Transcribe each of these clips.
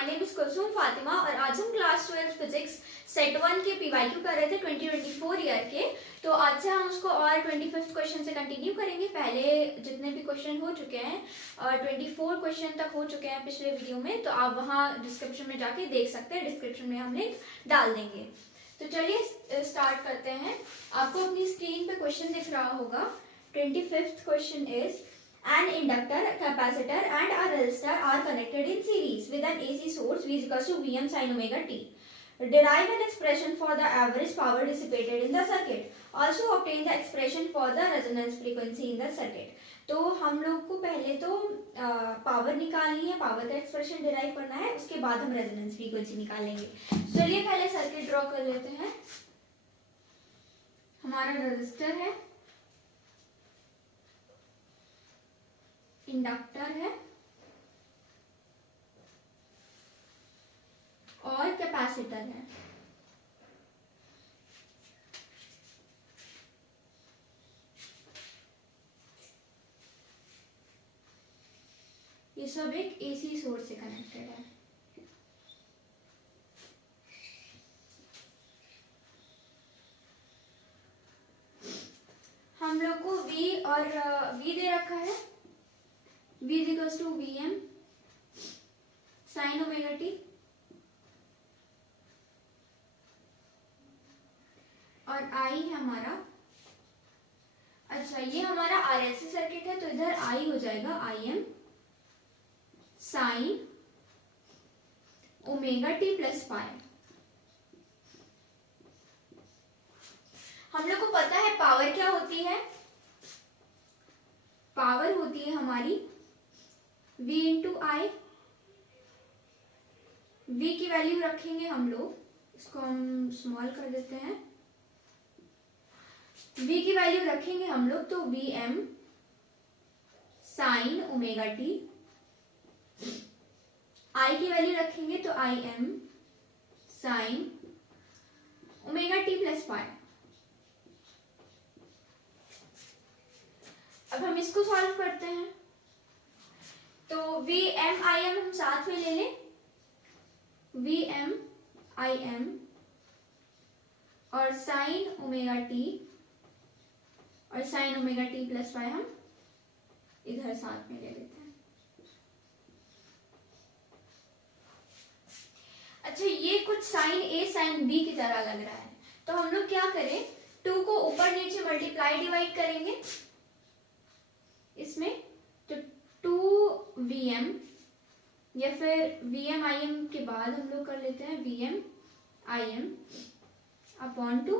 My name is Kulsum Fatima और आज हम क्लास 12 फिजिक्स सेट 1 के पीवाईक्यू कर रहे थे 2024 ईयर के। तो आज से हम उसको और 25th क्वेश्चन से कंटिन्यू करेंगे। पहले जितने भी क्वेश्चन हो चुके हैं और 24 क्वेश्चन तक हो चुके हैं पिछले वीडियो में, तो आप वहाँ डिस्क्रिप्शन में जाके देख सकते हैं। डिस्क्रिप्शन में हम लिंक डाल देंगे। तो चलिए स्टार्ट करते हैं। आपको अपनी स्क्रीन पे क्वेश्चन दिख रहा होगा। 25th question is an inductor, a capacitor and a resistor are connected in series with an AC source V is equals to Vm sin omega t. Derive an expression for the average power dissipated in the circuit. Also obtain the expression for the resonance frequency in the circuit. तो हम लोग को पहले तो power निकालनी है, power का expression derive करना है, उसके बाद हम रेजोनेंस फ्रीक्वेंसी निकालेंगे। चलिए पहले सर्किट ड्रॉ कर लेते हैं। हमारा रेजिस्टर है, इंडक्टर है और कैपेसिटर है। ये सब एक एसी सोर्स से कनेक्टेड है। हम लोग को V और V दे रखा है। V is equals to Vm sin omega t और I है हमारा। अच्छा, ये हमारा RLC सर्किट है, तो इधर I हो जाएगा Im sin omega t plus five. हम लोग को पता है पावर क्या होती है। पावर होती है हमारी V इंटू आई। V की वैल्यू रखेंगे हम लोग, इसको हम स्मॉल कर देते हैं। V की वैल्यू रखेंगे हम लोग तो Vm sine omega t। I की वैल्यू रखेंगे तो Im sine omega t plus five. अब हम इसको सॉल्व करते हैं। तो Vm Im हम साथ में ले लें। Vm Im और साइन ओमेगा t और sine omega t plus five हम इधर साथ में ले लेते हैं। अच्छा, ये कुछ साइन A साइन B की तरह लग रहा है, तो हम लोग क्या करें, 2 को ऊपर नीचे मल्टीप्लाई डिवाइड करेंगे इसमें। तो 2Vm या फिर Vm Im के बाद हम लोग कर लेते हैं Vm Im अपॉन 2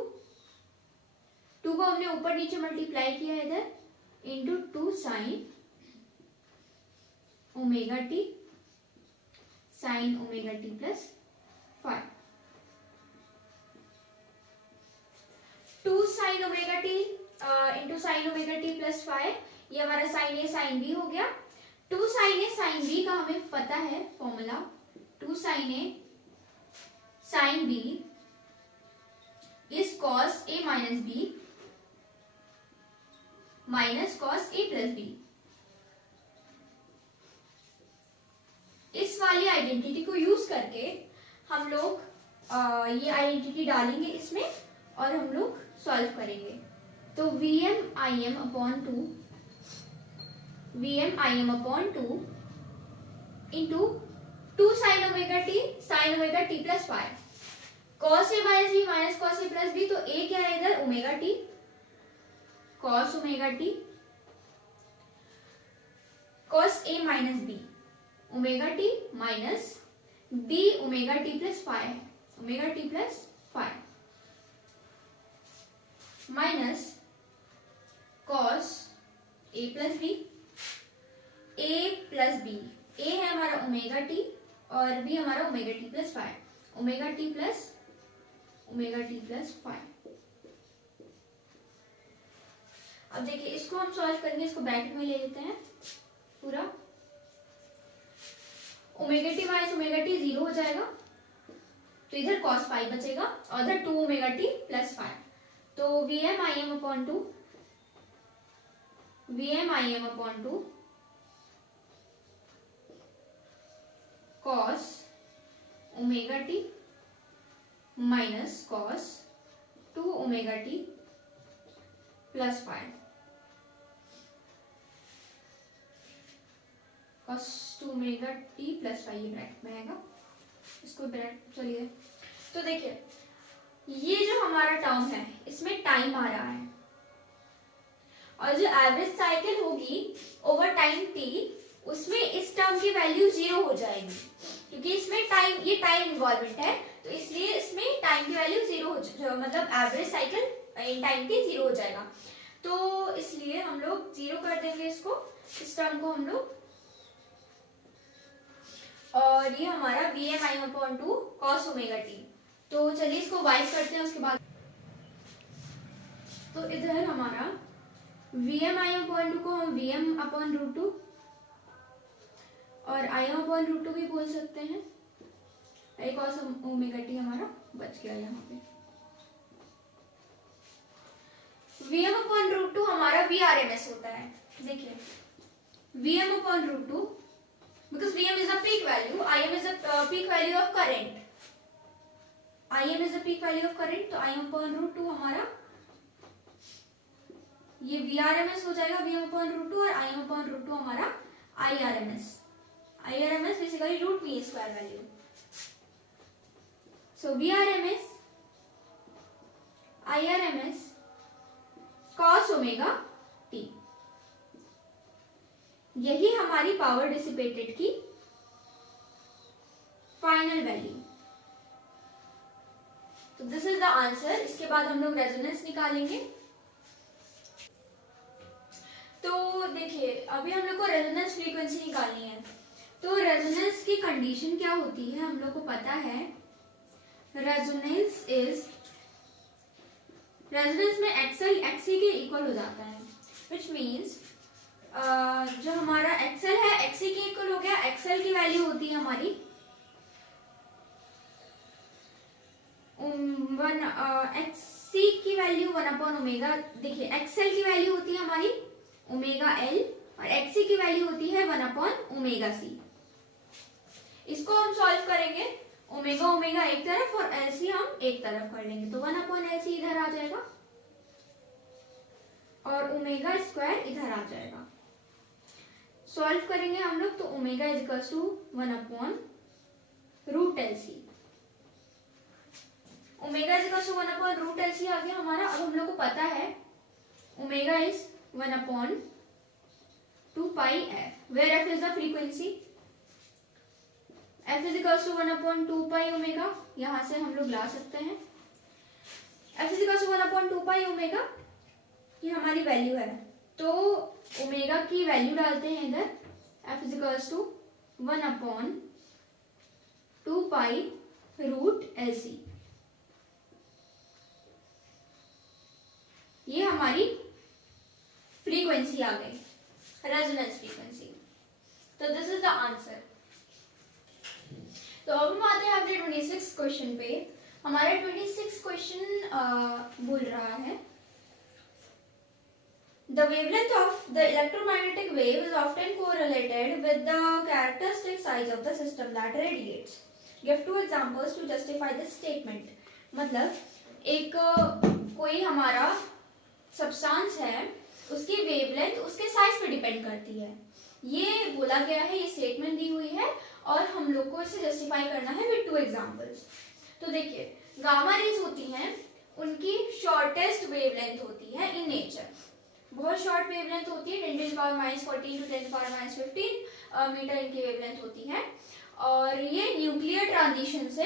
को हमने ऊपर नीचे मल्टीप्लाई किया है इधर into 2 sine omega T sign omega t plus 5। 2 sine omega T into sine omega t plus 5, ये हमारा साइन ए साइन बी हो गया। 2 साइन ए साइन बी का हमें पता है formula, 2 sine A sine B is cos A minus B minus cos A plus B. इस वाली आइडेंटिटी को यूज करके हम लोग ये आइडेंटिटी डालेंगे इसमें और हम लोग सॉल्व करेंगे। तो Vm Im upon 2 Vm Im upon 2 into 2 sine omega t plus 5 cos ए माइनस बी माइनस कॉस ए प्लस बी। तो ए क्या है इधर, omega t cos omega t cos A minus b omega t minus b omega t plus 5 omega t plus 5 minus cos A plus b a plus b. A है हमारा omega t और b हमारा omega t plus 5 omega t plus 5। अब देखिए इसको हम solve करेंगे, इसको ब्रैकेट में ले लेते हैं पूरा। Omega t minus omega T 0 हो जाएगा, तो इधर cos 5 बचेगा और इधर 2 ओमेगा टी प्लस 5। तो Vm Im upon 2 cos omega t minus cos 2 omega t plus five, cos 2 omega t plus five, ये ब्रैकेट में आएगा, इसको ब्रैकेट चलिए। तो देखिए ये जो हमारा टर्म है इसमें टाइम आ रहा है, और जो एवरेज साइकिल होगी ओवर टाइम टी, उसमें इस टर्म की वैल्यू 0 हो जाएगी, क्योंकि इसमें टाइम, ये टाइम इन्वॉल्वमेंट है, तो इसलिए इसमें टाइम की वैल्यू 0 हो, मतलब average cycle in time T 0 हो जाएगा। तो इसलिए हम लोग 0 कर देंगे इसको, इस टर्म को हम लोग, और ये हमारा Vm_2 cos ओमेगा टी। तो चलिए इसको वाइप करते हैं उसके बाद। तो इधर हमारा Vm_2 को हम Vm/√2 और Im/√2 भी बोल सकते हैं, cos ओमेगा टी हमारा बच गया यहाँ पे। Vm/√2 हमारा Vrms होता है, देखिए Vm/√2, because Vm is a peak value, Im is a peak value of current, Im is a peak value of current, तो Im/√2 हमारा ये Vrms हो जाएगा Vm/√2, और Im/√2 हमारा Irms, Irms basically root mean square value. So Vrms Irms cos omega t, यही हमारी power dissipated की फाइनल वैल्यू। तो दिस इज द आंसर। इसके बाद हम लोग रेजोनेंस निकालेंगे। तो देखिए अभी हम लोग को रेजोनेंस फ्रीक्वेंसी निकालनी है। तो रेजोनेंस की कंडीशन क्या होती है हम लोग को पता है, रेजोनेंस में एक्सएल एक्सी के इक्वल हो जाता है, विच मीन्स जो हमारा एक्सएल है एक्सी के इक्वल हो गया। एक्सएल की वैल्यू होती है हमारी एक्सी की वैल्यू 1/ओमेगा। देखिए एक्सएल की वैल्यू होती है हमारी ओमेगा एल, और एक्सी की वैल्यू होती है 1/ओमेगा सी। इसको हम सॉल्व करेंगे, ओमेगा ओमेगा एक तरफ और एलसी हम एक तरफ कर लेंगे, तो 1/LC इधर आ जाएगा और ओमेगा स्क्वायर इधर आ जाएगा। सॉल्व करेंगे हम लोग, तो omega is equals to 1/√LC। Omega is equals to 1/√LC आ गया हमारा। अब हम लोग को पता है omega is 1/2πf, where f is the frequency, f is equals to 1/2π omega, यहां से हम लोग ला सकते हैं। f is equals to 1/2π omega, ये हमारी वैल्यू है। तो ओमेगा की वैल्यू डालते हैं इधर, f is equals to 1/2π√LC। ये हमारी फ्रीक्वेंसी आ गई, रेजोनेंस फ्रीक्वेंसी। तो दिस इज द आंसर। तो अब हम आते हैं अपने 26 क्वेश्चन पे। हमारा 26 क्वेश्चन बोल रहा है, The wavelength of the electromagnetic wave is often correlated with the characteristic size of the system that radiates. Give 2 examples to justify this statement. मतलब एक कोई हमारा सब्सटेंस है, उसकी वेवलेंथ उसके साइज पे डिपेंड करती है, ये बोला गया है, ये स्टेटमेंट दी हुई है, और हम लोग को इसे जस्टिफाई करना है विद 2 एग्जांपल्स। तो देखिए गामा रेज होती हैं, उनकी शॉर्टेस्ट वेवलेंथ होती है इन नेचर, बहुत शॉर्ट वेवलेंथ होती है, 10⁻⁻14 to 10⁻15 मीटर इनकी वेवलेंथ होती है, और ये न्यूक्लियर ट्रांजिशन से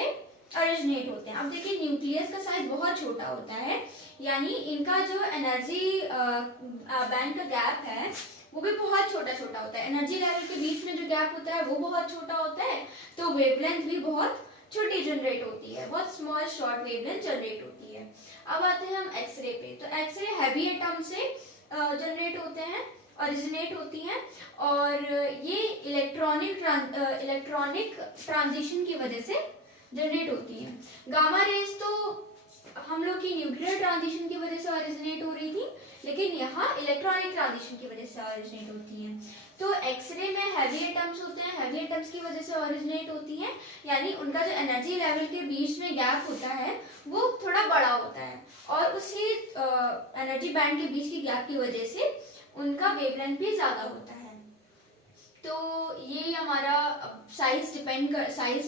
ओरिजिनेट होते हैं। अब देखिए न्यूक्लियस का साइज बहुत छोटा होता है, यानी इनका जो एनर्जी बैंड का गैप है वो भी बहुत छोटा छोटा होता है, एनर्जी लेवल के बीच में जो गैप होता है वो बहुत छोटा होता है, तो वेवलेंथ भी बहुत छोटी जनरेट होती है, बहुत स्मॉल शॉर्ट वेवलेंथ जनरेट होती है। अब आते हैं हम एक्सरे पे। तो एक्सरे हैवी एटम से जनरेट होते हैं, ओरिजिनेट होती हैं, और ये इलेक्ट्रॉनिक ट्रांजिशन की वजह से जनरेट होती हैं। गामा रेज तो हम लोग की न्यूक्लियर ट्रांजिशन की वजह से ओरिजिनेट हो रही थी, लेकिन यहाँ इलेक्ट्रॉनिक ट्रांजिशन की वजह से ओरिजिनेट होती हैं। तो एक्सरे में हैवी एटम्स होते हैं, हैवी एटम्स की वजह से ओरिजिनेट होती हैं, यानी उनका जो एनर्जी लेवल के बीच में गैप होता है वो थोड़ा बड़ा होता है, और उसी एनर्जी बैंड के बीच की गैप की वजह से उनका वेवलेंथ भी ज़्यादा होता है। तो ये हमारा साइज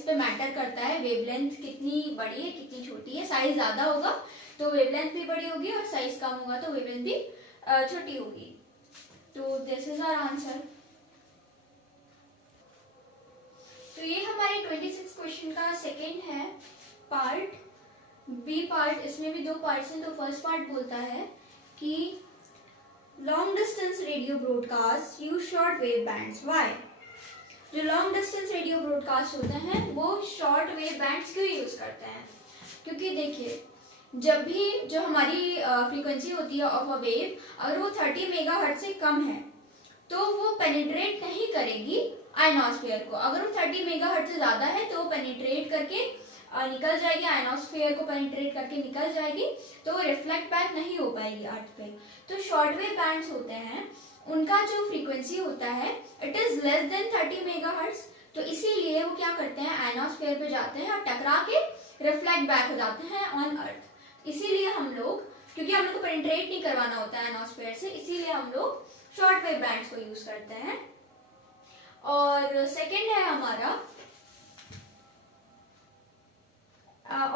पे मैटर करता है, वेवलेंथ कितनी बड़ी है कितनी छोटी है। साइज ज़्यादा होगा तो वेवलेंथ भी बड़ी होगी, और साइज कम होगा तो वेवलेंथ भी छोटी होगी। तो दिस इज आवर आंसर। तो ये हमारे 26 क्वेश्चन का सेकंड है पार्ट, बी पार्ट। इसमें भी 2 पार्ट्स हैं। तो फर्स्ट पार्ट बोलता है कि long distance radio broadcast use short wave bands, why. जो लॉन्ग डिस्टेंस रेडियो ब्रॉडकास्ट होते हैं वो शॉर्ट वेव बैंड्स क्यों यूज करते हैं? क्योंकि देखिए, जब भी जो हमारी फ्रीक्वेंसी होती है ऑफ अ वेव, अगर वो 30 मेगाहर्ट्ज से कम है तो वो पेनिट्रेट नहीं करेगी आयनोस्फीयर को। अगर वो 30 मेगाहर्ट्ज से ज्यादा है तो वो पेनिट्रेट करके निकल जाएगी, आयनोस्फीयर को पेनिट्रेट करके निकल जाएगी, तो वो रिफ्लेक्ट बैक नहीं हो पाएगी अर्थ पे। तो शॉर्ट वेव बैंड्स होते हैं, उनका जो फ्रीक्वेंसी होता है it is less than 30 megahertz, तो इसीलिए वो क्या करते हैं, आयनोस्फीयर पे जाते हैं और टकरा के रिफ्लेक्ट बैक हो जाते हैं ऑन अर्थ। इसीलिए हम लोग, क्योंकि हम लोग को पेनिट्रेट नहीं करवाना होता है आयनोस्फीयर से, इसीलिए हम लोग शॉर्ट वेव बैंड्स को यूज करते हैं। और सेकंड है हमारा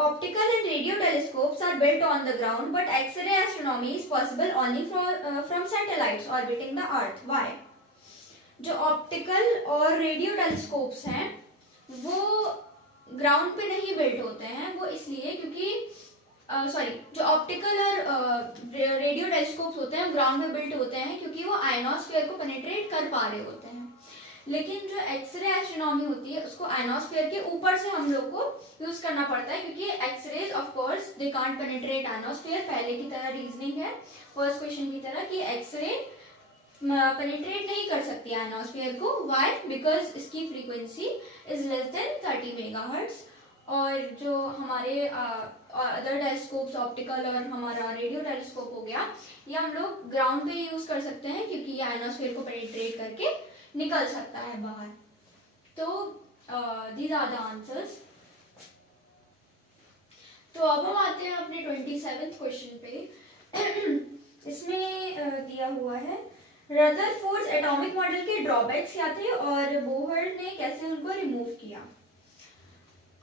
optical and radio telescopes are built on the ground, but X-ray astronomy is possible only from satellites orbiting the Earth. Why? जो ऑप्टिकल और रेडियो टेलीस्कोप्स हैं वो ग्राउंड पे नहीं बिल्ड होते हैं, वो इसलिए क्योंकि जो ऑप्टिकल और रेडियो टेलीस्कोप्स होते हैं ग्राउंड में बिल्ड होते हैं क्योंकि वो आयनोस्फीयर को पेनिट्रेट कर पा रहे होते हैं। लेकिन जो एक्सरे एस्ट्रोनॉमी होती है उसको आयनोस्फीयर के ऊपर से हम लोग को यूज करना पड़ता है, क्योंकि X-rays of course they can't penetrate ionosphere. पहले की तरह रीजनिंग है फर्स्ट क्वेश्चन की तरह कि एक्सरे पेनिट्रेट नहीं कर सकती आयनोस्फीयर को। व्हाई? बिकॉज इसकी frequency is less than 30 megahertz. और जो हमारे अदर टेलीस्कोप्स ऑप्टिकल और हमारा रेडियो टेलीस्कोप हो गया, ये हम लोग ग्राउंड पे यूज कर सकते हैं क्योंकि ये आयनोस्फीयर को पेनिट्रेट करके निकल सकता है बाहर। तो दीज आर द आंसर्स। तो अब हम आते हैं अपने 27th क्वेश्चन पे। इसमें दिया हुआ है रदरफोर्ड एटॉमिक मॉडल के ड्रॉबैक्स क्या थे और बोहर ने कैसे उनको रिमूव किया।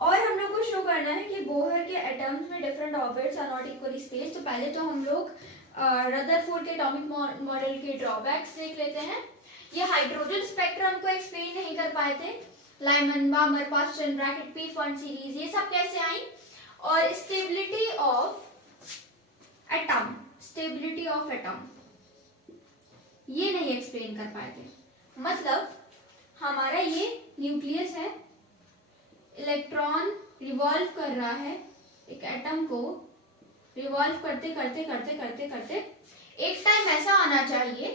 और हम लोग को शो करना है कि बोहर के एटम्स में different orbits are not equally spaced. तो पहले तो हम लोग रदरफोर्ड के एटॉमिक मॉडल के ड्रॉबैक्स देख लेते हैं। ये हाइड्रोजन स्पेक्ट्रम को एक्सप्लेन नहीं कर पाए थे, Lyman, Balmer, Paschen, Brackett, Pfund series, ये सब कैसे आई। और स्टेबिलिटी ऑफ एटम ये नहीं एक्सप्लेन कर पाए थे। मतलब हमारा ये न्यूक्लियस है, इलेक्ट्रॉन रिवॉल्व कर रहा है एक एटम को, रिवॉल्व करते करते करते करते करते एक टाइम ऐसा आना चाहिए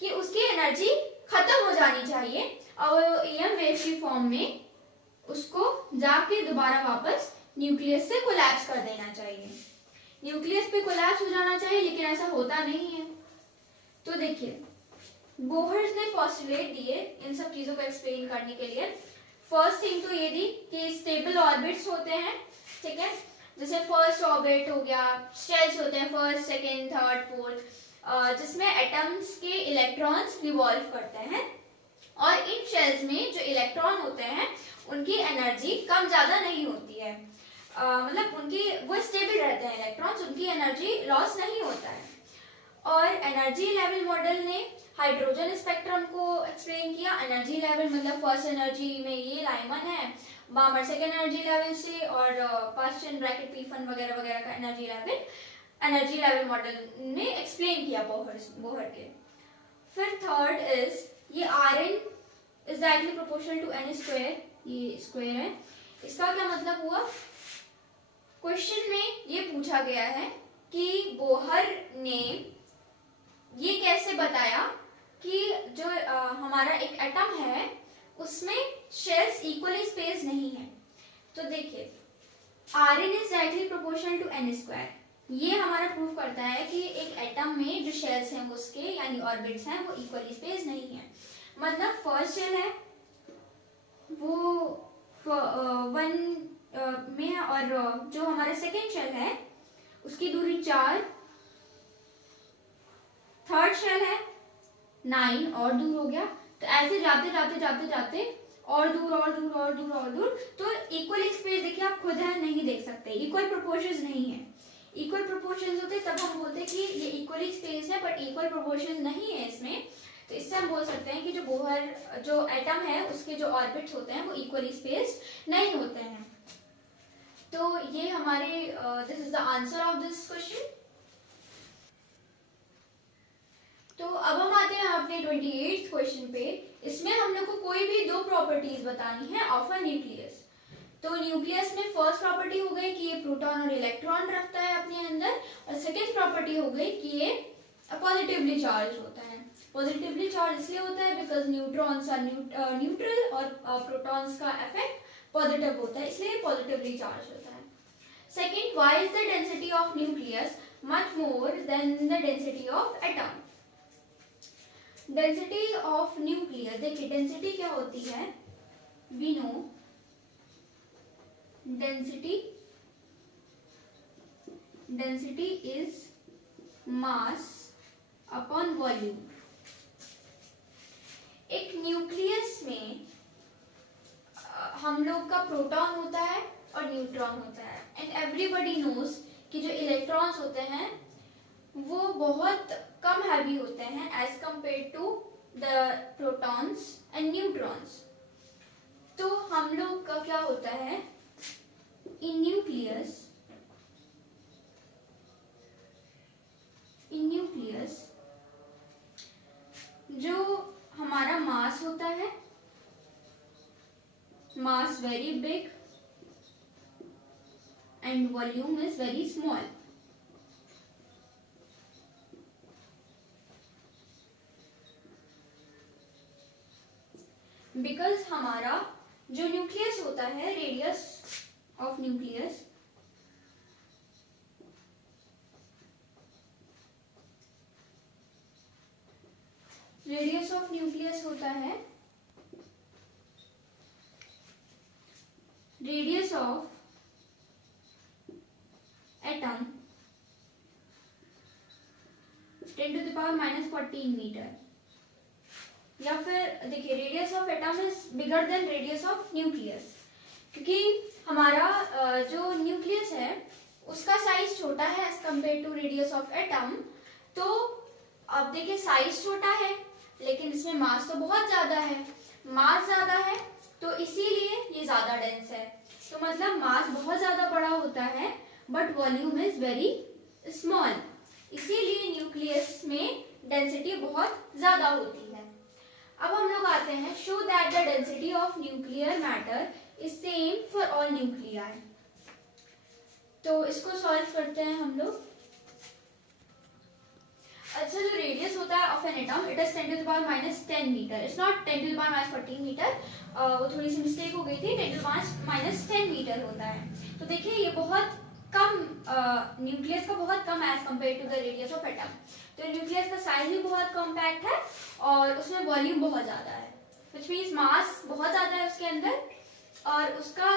कि उसकी एनर्जी खत्म हो जानी चाहिए और ईएम वेव की फॉर्म में उसको जाके दोबारा वापस न्यूक्लियस से कोलैप्स कर देना चाहिए। न्यूक्लियस पे कोलैप्स हो जाना चाहिए, लेकिन ऐसा होता नहीं है। तो देखिए, बोहर ने पोस्टुलेट दिए इन सब चीजों को एक्सप्लेन करने के लिए। फर्स्ट थिंग तो ये दी कि स्टेबल ऑर्बिट्स होते हैं, ठीक है, जैसे फर्स्ट ऑर्बिट हो गया, शेल्स होते हैं फर्स्ट, सेकेंड, थर्ड, फोर्थ, जिसमें एटम्स के इलेक्ट्रॉन्स रिवॉल्व करते हैं। और इन शेल्स में जो इलेक्ट्रॉन होते हैं उनकी एनर्जी कम ज्यादा नहीं होती है, मतलब उनकी वो स्टेबल रहते हैं इलेक्ट्रॉन्स, उनकी एनर्जी लॉस नहीं होता है। और एनर्जी लेवल मॉडल ने हाइड्रोजन स्पेक्ट्रम को एक्सप्लेन किया। एनर्जी लेवल मतलब फर्स्ट एनर्जी में ये लाइमन है, बामर सेकेंड एनर्जी लेवल से, और पास्टन, ब्रैकेट, पीफन वगैरह वगैरह का एनर्जी लेवल मॉडल ने एक्सप्लेन किया बोहर के। फिर थर्ड इज ये Rn is directly proportional to n square, ये स्क्वायर है। इसका क्या मतलब हुआ, क्वेश्चन में ये पूछा गया है कि बोहर ने ये कैसे बताया कि जो हमारा एक एटम है उसमें शेल्स इक्वली स्पेस नहीं है। तो देखिए, R N is directly proportional to N square. ये हमारा प्रूव करता है कि एक एटम में जो शेल्स हैं वो उसके यानी ऑर्बिट्स हैं वो इक्वली स्पेस नहीं है। मतलब फर्स्ट शेल है वो 1 में है और जो हमारा सेकेंड शेल है उसकी दूरी 4, थर्ड शेल है 9 और दूर हो गया। तो ऐसे जाते जाते जाते जाते और दूर और दूर और दूर और दूर, तो इक्वल स्पेस देखिए आप खुद है नहीं देख सकते, इक्वल प्रोपोर्शंस नहीं है। इक्वल प्रोपोर्शंस होते तब हम बोलते हैं कि ये इक्वली स्पेस है, बट इक्वल प्रोपोर्शंस नहीं है इसमें। तो इससे हम बोल सकते हैं कि जो बोहर जो एटम है उसके जो ऑर्बिट्स होते हैं वो इक्वली स्पेस नहीं होते हैं। तो ये हमारे this is the answer of this question. तो अब हम आते हैं अपने 28th क्वेश्चन पे। इसमें हम लोग को कोई भी दो प्रॉपर्टीज बतानी है ऑफ अ न्यूक्लियस। तो न्यूक्लियस में फर्स्ट प्रॉपर्टी हो गई कि ये प्रोटॉन और इलेक्ट्रॉन रखता है अपने अंदर, और सेकेंड प्रॉपर्टी हो गई कि ये पॉजिटिवली चार्ज होता है। पॉजिटिवली चार्ज इसलिए होता है बिकॉज न्यूट्रॉन्स आर न्यूट्रल और प्रोटॉन्स का इफेक्ट पॉजिटिव होता है, इसलिए पॉजिटिवली चार्ज होता है। Second, why is the density of nucleus much more than the density of atom. Density of nucleus, देखिए डेंसिटी क्या होती है, we know density is mass upon volume. एक न्यूक्लियस में हम लोग का प्रोटॉन होता है और न्यूट्रॉन होता है, एंड एवरीबडी नोज कि जो इलेक्ट्रॉन्स होते हैं वो बहुत कम हैवी होते हैं as compare to the protons and neutrons. तो हम लोग का क्या होता है, इन न्यूक्लियस जो हमारा मास होता है, mass very big and volume is very small. Because हमारा जो न्यूक्लियस होता है, रेडियस ऑफ न्यूक्लियस होता है रेडियस ऑफ एटम 10⁻⁻14 मीटर, या फिर देखिए radius of atom is bigger than radius of nucleus, क्योंकि हमारा जो न्यूक्लियस है उसका साइज छोटा है as compare to radius of atom. तो अब देखिए साइज छोटा है लेकिन इसमें मास तो बहुत ज्यादा है, मास ज्यादा है तो इसीलिए ये ज्यादा डेंस है। तो मतलब मास बहुत ज्यादा बड़ा होता है but volume is very small, इसीलिए न्यूक्लियस में डेंसिटी बहुत ज्यादा होती है। अब हम लोग आते हैं, show that the density of nuclear matter is same for all nuclei. तो इसको सॉल्व करते हैं हम लोग। अच्छा, जो रेडियस होता है of an atom, it is 10⁻10 metre, it's not 10⁻14 metre, वो थोड़ी सी मिस्टेक हो गई थी, 10⁻10 मीटर होता है। तो देखिए ये बहुत कम, न्यूक्लियस का बहुत कम as compare to the radius of atom. तो न्यूक्लियस का साइज भी बहुत कॉम्पैक्ट है और उसमें वॉल्यूम बहुत ज्यादा है, व्हिच मींस मास बहुत ज्यादा है उसके अंदर और उसका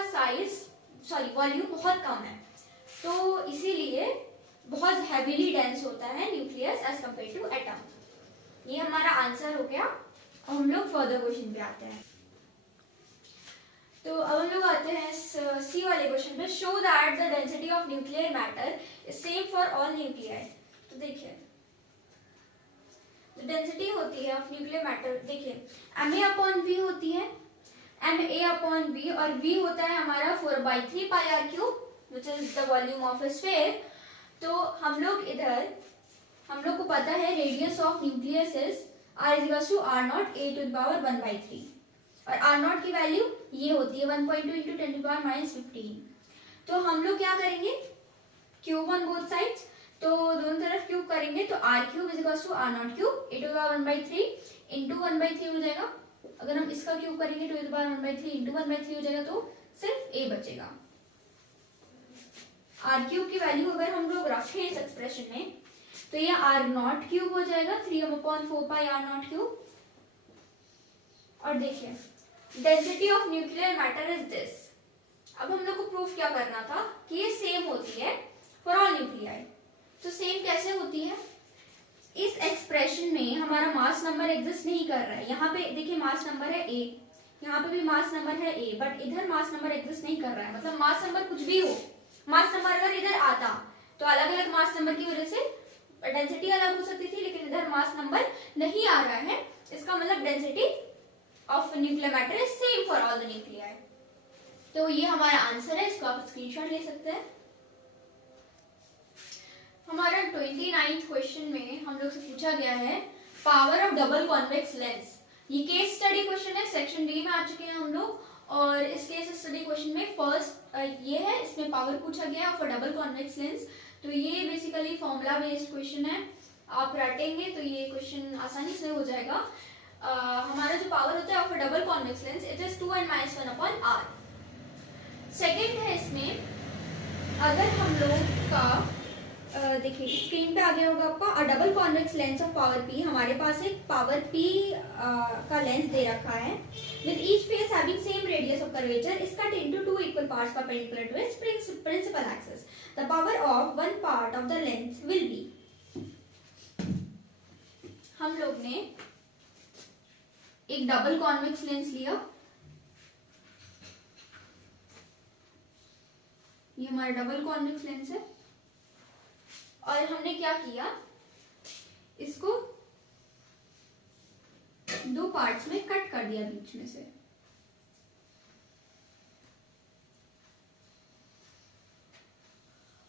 वॉल्यूम बहुत कम है। तो इसीलिए बहुत हैवीली डेंस होता है nucleus as compare to atom. ये हमारा आंसर हो गया। अब हम लोग फर्दर क्वेश्चन पे आते हैं। तो अब हम लोग आते हैं सी वाले क्वेश्चन पे, show that the density of nuclear matter is same for all nuclei. तो देखिए जो डेंसिटी होती है ऑफ न्यूक्लियर मैटर, देखिए Ma/V होती है, Ma/V, और V होता है हमारा 4/3 πr³ which is the volume of a sphere। तो हम लोग को पता है radius of nucleus is R=R0 a⁻1/3, और R0 की वैल्यू ये होती है 1.2 × 10⁻⁻15। तो हम लोग क्या करेंगे, क्यूब ऑन बोथ साइड्स, तो दोनों तरफ क्यूब करेंगे तो R³ = R0³ a⁻1/3 × 1/3 हो जाएगा। अगर हम इसका क्यूब करेंगे तो a⁻1/3 × 1/3 हो जाएगा, तो सिर्फ a बचेगा। आर क्यूब की वैल्यू अगर हम लोग रखें इस एक्सप्रेशन में तो ये आर नॉट क्यूब हो जाएगा 3/4 पाई आर नॉट क्यूब। और देखिए density of nuclear matter is this. अब हम लोग को प्रूफ क्या करना था कि ये सेम होती है फॉर ऑल न्यूक्लियाई। तो सेम कैसे होती है, इस एक्सप्रेशन में हमारा मास नंबर एग्जिस्ट नहीं कर रहा है। यहाँ पे देखिए मास नंबर है ए, यहाँ पे भी मास नंबर है ए, बट इधर मास नंबर एग्जिस्ट नहीं कर रहा है। मतलब मास नंबर कुछ भी हो, मास नंबर अगर इधर आता तो अलग अलग मास नंबर की वजह से डेंसिटी अलग हो सकती थी, लेकिन इधर मास नंबर नहीं आ रहा है। इसका मतलब density of nuclear matter is same for all the nuclei. तो ये हमारा आंसर है, इसको आप स्क्रीनशॉट ले सकते हैं। हमारा 29th क्वेश्चन में हम लोग से पूछा गया है power of double convex lens. ये केस स्टडी क्वेश्चन है, सेक्शन डी में आ चुके हैं हम लोग। और इस केस स्टडी क्वेश्चन में फर्स्ट ये है, इसमें पावर पूछा गया फॉर डबल कॉन्वेक्स लेंस। तो ये बेसिकली फॉर्मूला बेस्ड क्वेश्चन है, आप रटेंगे तो ये क्वेश्चन आसानी से हो जाएगा। हमारा जो पावर होता है for double convex lens it is 2n - 1/r। Second है इसमें, अगर हम लोग का देखिए स्क्रीन पे आ गया होगा आपका, a double convex lens of power p। हमारे पास एक पावर p का लेंस दे रखा है with each face having same radius of curvature is cut into 2 equal parts perpendicular to its principal axis. The power of one part of the lens will be. हम लोग ने एक double convex lens लिया, ये हमारा double convex lens है, और हमने क्या किया, इसको दो पार्ट्स में कट कर दिया बीच में से।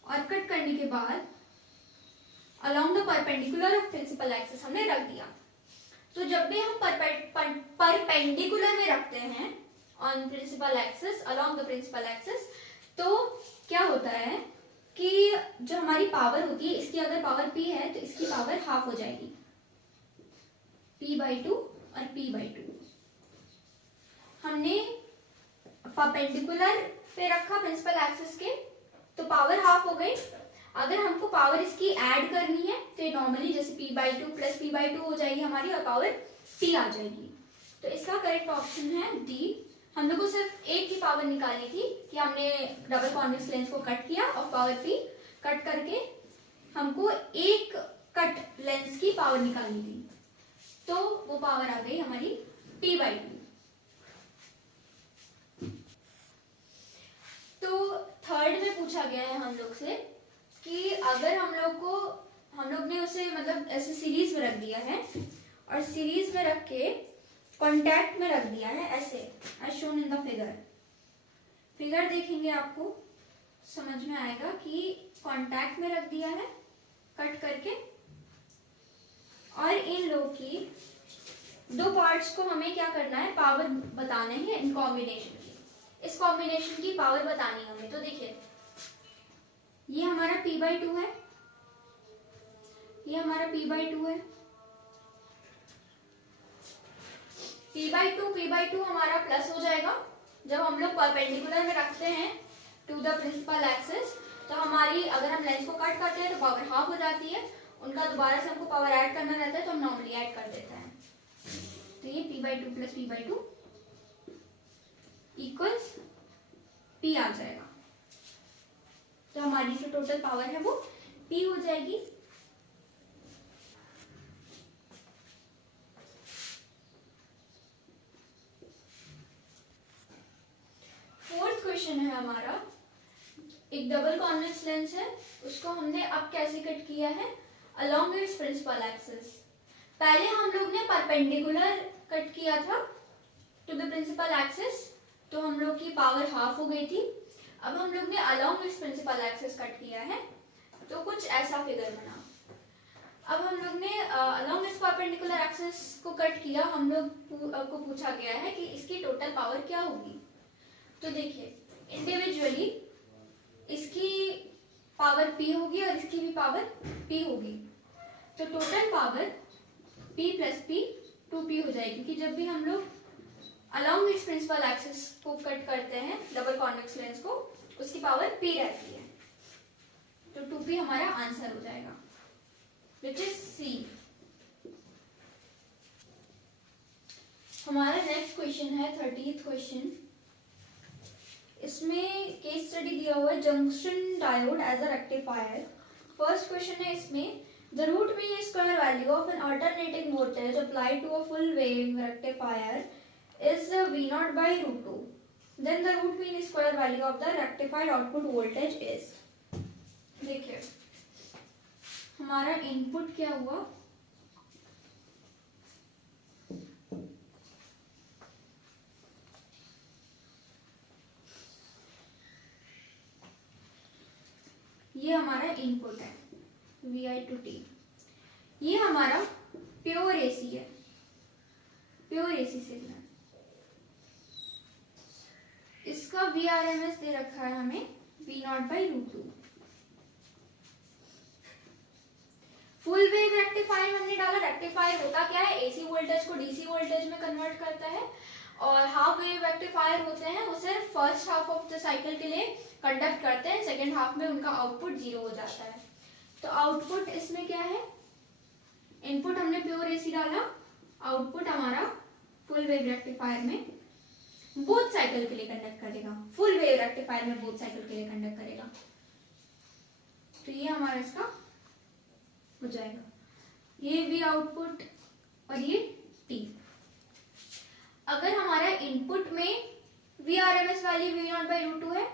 और कट करने के बाद along the perpendicular of principal axis हमने रख दिया। तो जब भी हम परपेंडिकुलर में रखते हैं on principal axis, along the principal axis, तो क्या होता है कि जो हमारी पावर होती है, इसकी अगर पावर p है तो इसकी पावर हाफ हो जाएगी, p/2 और p/2। हमने परपेंडिकुलर पे रखा प्रिंसिपल एक्सिस के, तो पावर हाफ हो गई। अगर हमको पावर इसकी ऐड करनी है तो नॉर्मली जैसे p/2 + p/2 हो जाएगी हमारी, और पावर p आ जाएगी। तो इसका करेक्ट ऑप्शन है डी। हम लोग को सिर्फ एक ही पावर निकालनी थी कि हमने डबल कॉन्वेक्स लेंस को कट किया और पावर p कट करके हमको एक कट लेंस की पावर निकालनी थी, तो वो पावर आ गई हमारी p/2। तो थर्ड में पूछा गया है हम लोग से कि अगर हम लोग ने उसे मतलब ऐसे सीरीज में रख दिया है, और सीरीज में रख के कॉन्टैक्ट में रख दिया है ऐसे, as shown in the figure. Figure देखेंगे आपको समझ में आएगा कि कॉन्टैक्ट में रख दिया है कट करके, और इन लोग की दो पार्ट्स को हमें क्या करना है, पावर बताने हैं इन कॉम्बिनेशन की। इस कॉम्बिनेशन की पावर बतानी है हमें। तो देखिए ये हमारा p/2 है, ये हमारा p/2 है, p/2 हमारा प्लस हो जाएगा जब हम लोग परपेंडिकुलर में रखते हैं टू द प्रिंसिपल एक्सिस। तो हमारी अगर हम लेंस को कट करते हैं तो पावर हाफ हो जाती है, उनका दोबारा से हमको पावर ऐड करना रहता है तो हम नॉर्मली ऐड कर देते हैं। तो ये p/2 + p/2 इक्वल्स p आ जाएगा। तो हमारी जो टोटल पावर है वो p हो जाएगी। फोर्थ क्वेश्चन है हमारा, एक डबल कॉन्वेक्स लेंस है, उसको हमने अब कैसे कट किया है, अलोंग इट्स प्रिंसिपल एक्सिस। पहले हम लोग ने परपेंडिकुलर कट किया था टू द प्रिंसिपल एक्सिस, तो हम लोग की पावर हाफ हो गई थी। अब हम लोग ने along its principal axis cut किया है, तो कुछ ऐसा फिगर बना। अब हम लोग ने अलोंग इट्स परपेंडिकुलर एक्सिस को कट किया, हम लोग को पूछा गया है कि इसकी टोटल पावर क्या होगी। तो देखिए इंडिविजुअली इसकी पावर p होगी और इसकी भी पावर p होगी, तो total power p + p 2p हो जाएगी, क्योंकि जब भी हम लोग अलोंग इट्स प्रिंसिपल एक्सिस को कट करते हैं डबल कॉन्वेक्स लेंस को, उसकी पावर p रहती है। तो 2p हमारा आंसर हो जाएगा, विच इज सी। हमारा नेक्स्ट क्वेश्चन है 30th क्वेश्चन। इसमें केस स्टडी दिया हुआ है junction diode as a rectifier. First question है इसमें, the root mean square value of an alternating voltage applied to a full wave rectifier is V0 by root 2. Then the root mean square value of the rectified output voltage is। देखिए हमारा input क्या हुआ, ये हमारा input है Vi/t, ये हमारा pure AC है, प्योर एसी सिग्नल। इसका VRMS दे रखा है हमें V0 by root 2। Full wave rectifier हमने डाला, रेक्टिफायर होता क्या है, एसी वोल्टेज को डीसी वोल्टेज में कन्वर्ट करता है, और हाफ वेव रेक्टिफायर होते हैं वो सिर्फ first half of the cycle के लिए कंडक्ट करते हैं, सेकेंड हाफ में उनका आउटपुट 0 हो जाता है। तो आउटपुट इसमें क्या है, इनपुट हमने प्योर एसी डाला, आउटपुट हमारा फुल वेव रेक्टिफायर में बोथ साइकिल के लिए कंडक्ट करेगा, फुल वेव रेक्टिफायर में बोथ साइकिल के लिए कंडक्ट करेगा। तो ये हमारा इसका हो जाएगा, ये V आउटपुट और ये T। अगर हमारा इनपुट में VRMS value V0 by root 2 है,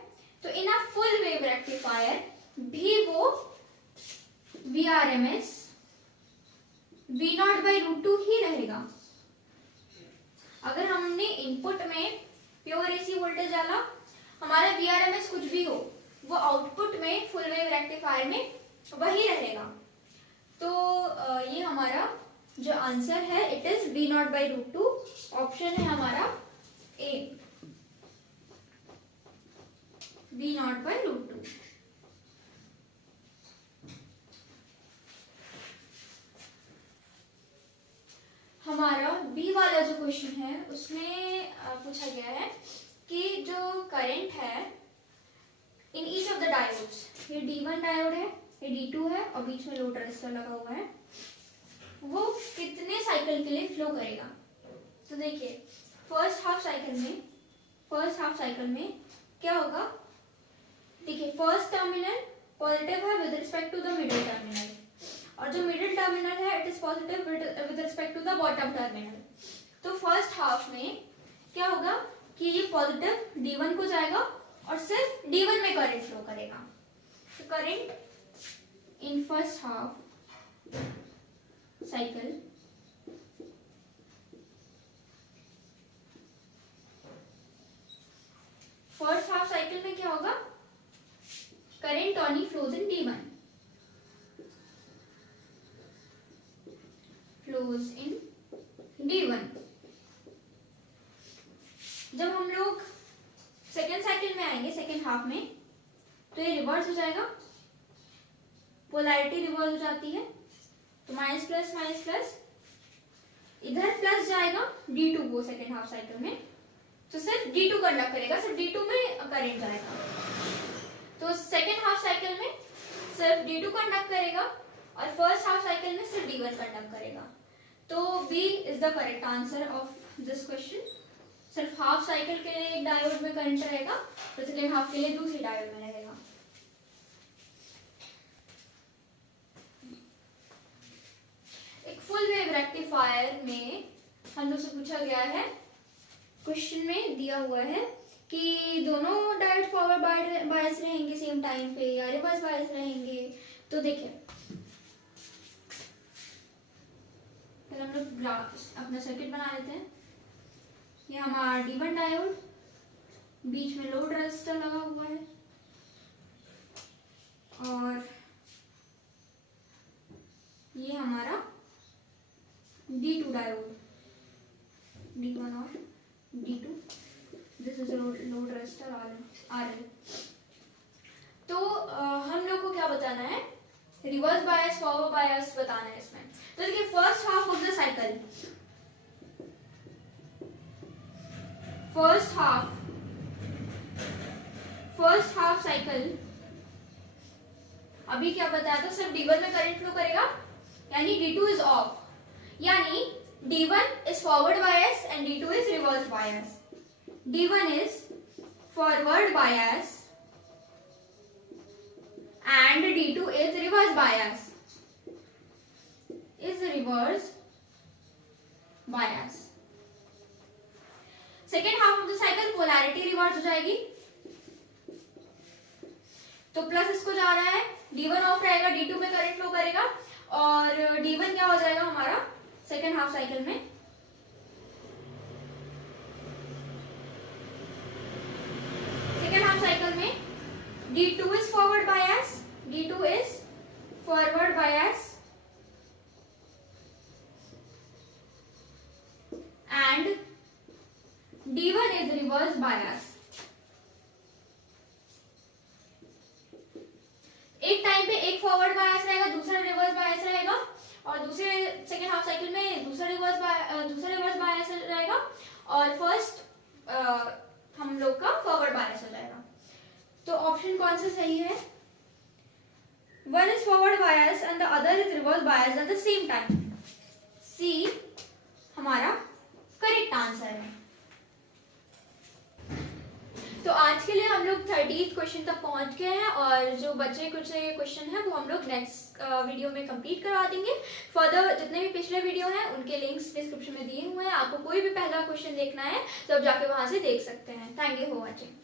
तो इन अ फुल वेव रेक्टिफायर भी वो VRMS V0 by root 2 ही रहेगा। अगर हमने इनपुट में प्योर एसी वोल्टेज डाला, हमारा VRMS कुछ भी हो, वो आउटपुट में फुल वेव रेक्टिफायर में वही रहेगा। तो ये हमारा जो आंसर है it is V0 by root 2। Option है हमारा ए, V0 by root 2। हमारा बी वाला जो क्वेश्चन है उसमें पूछा गया है कि जो करंट है in each of the diodes, ये D1 डायोड है, ये D2 है और बीच में लोड रेजिस्टर लगा हुआ है, वो कितने साइकिल के लिए फ्लो करेगा। तो देखिए फर्स्ट हाफ साइकिल में क्या होगा, देखिए फर्स्ट टर्मिनल पॉजिटिव है with respect to the middle terminal, और जो मिडिल टर्मिनल है it is positive with respect to the bottom terminal. तो फर्स्ट हाफ में क्या होगा कि ये पॉजिटिव D1 को जाएगा और सिर्फ D1 में करंट फ्लो करेगा। तो current in first half cycle में क्या होगा, current only flows in D1, flows in D1। जब हम लोग सेकेंड साइकिल में आएंगे, सेकेंड हाफ में, तो ये रिवर्स हो जाएगा, पोलैरिटी रिवर्स हो जाती है। तो माइनस प्लस इधर प्लस जाएगा D2 को सेकेंड हाफ साइकिल में, तो सिर्फ D2 कंडक्ट करेगा, सिर्फ D2 में करंट जाएगा। तो सेकेंड हाफ साइकिल में सिर्फ D2 कंडक्ट करेगा और फर्स्ट हाफ साइकिल में सिर्फ D1 कंडक्ट करेगा। तो B is the correct answer of this question. सिर्फ हाफ साइकिल के लिए एक डायोड में करंट रहेगा, तो सेकेंड हाफ के लिए दूसरी डायोड में रहेगा। एक फुल वेव रेक्टिफायर में हम लोग से पूछा गया है, क्वेश्चन में दिया हुआ है कि दोनों डायोड फॉरवर्ड बायस रहेंगे सेम टाइम पे या रिवर्स बायस रहेंगे। तो देखिए पहले हम लोग अपना सर्किट बना लेते हैं। ये हमारा D1 डायोड, बीच में लोड रेजिस्टर लगा हुआ है, और ये हमारा D2 डायोड, D1 और D2, this is load resistor RL। तो हम लोग को क्या बताना है, रिवर्स बायस फॉरवर्ड बायस बताना है इसमें। तो देखिए first half of the cycle, first half cycle अभी क्या बताया था, सिर्फ D1 में करंट फ्लो करेगा, यानी D2 इज ऑफ, यानी D1 is forward bias and D2 is reverse bias. D1 is forward bias and D2 is reverse bias. Second half of the cycle polarity reverse हो जाएगी, तो plus इसको जा रहा है, D1 ऑफ रहेगा, D2 में करंट फ्लो करेगा और D1 क्या हो जाएगा हमारा सेकेंड हाफ साइकिल में, सेकेंड हाफ साइकिल में D2 is forward bias, D2 is forward bias and D1 is reverse bias. एक टाइम पे एक फॉरवर्ड बायस रहेगा, दूसरा रिवर्स बायस रहेगा और दूसरे सेकेंड हाफ साइकिल में दूसरा रिवर्स बायस रहेगा और फर्स्ट हम लोग का फॉरवर्ड बायस हो जाएगा. तो ऑप्शन कौन सा सही है? One is forward bias and the other is reverse bias at the same time. C हमारा करेक्ट आंसर है. तो आज के लिए हम लोग 30th क्वेश्चन तक पहुंच गए हैं और जो बचे कुछ क्वेश्चन है वो हम लोग नेक्स्ट वीडियो में कंप्लीट करवा देंगे. फर्दर जितने भी पिछले वीडियो हैं उनके लिंक्स डिस्क्रिप्शन में दिए हुए हैं. आपको कोई भी पहला क्वेश्चन देखना है तो आप जाके वहां से देख सकते हैं. Thank you for watching.